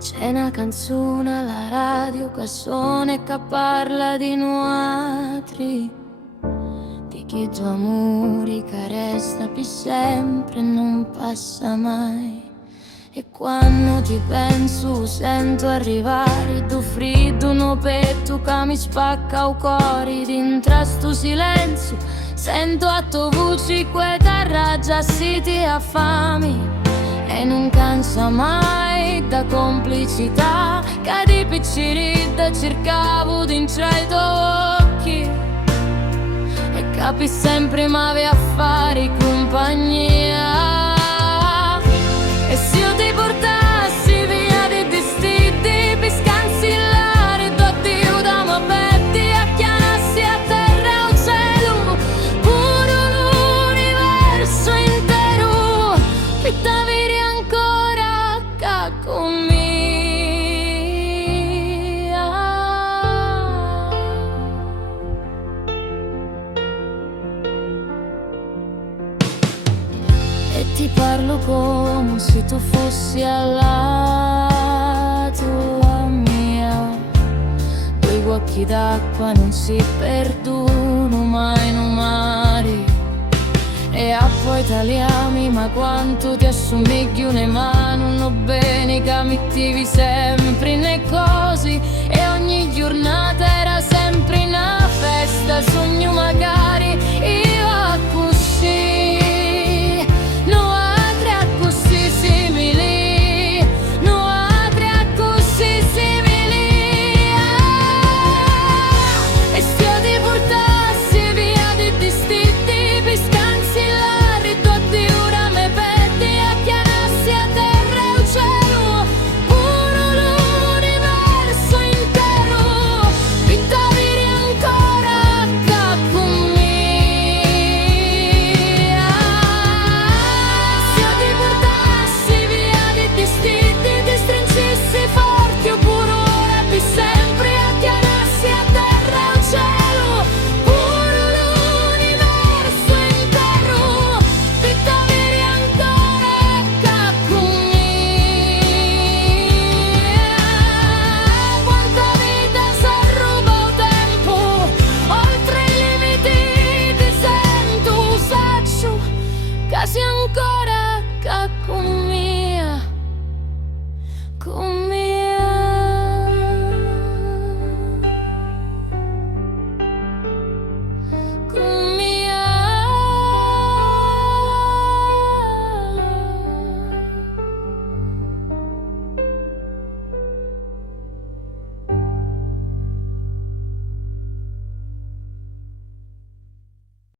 C'è una canzone alla radio che suona e che parla di nuotri, di chi tuo amore che resta per sempre e non passa mai. E quando ti penso sento arrivare tu freddo no petto che mi spacca il cuore. Dintra sto silenzio sento a tua voce che t'arraggia se ti affami. E non cansa mai da complicità che di piccirita cercavo dentro i tuoi occhi. E capi sempre m'avevi a fare compagnia. E se io ti portassi via dei vestiti per scansillare d'addio da me petti, acchianassi a terra un cielo pure l'universo intero per t'avere ancora qua con me. E ti parlo come se tu fossi alla tua mia. Quei occhi d'acqua non si perdono mai no mare. E a poi italiani, ma quanto ti assomiglio nei mani. Non bene che mettevi sempre nei cosi. E ogni giornata era sempre una festa. Sogno magari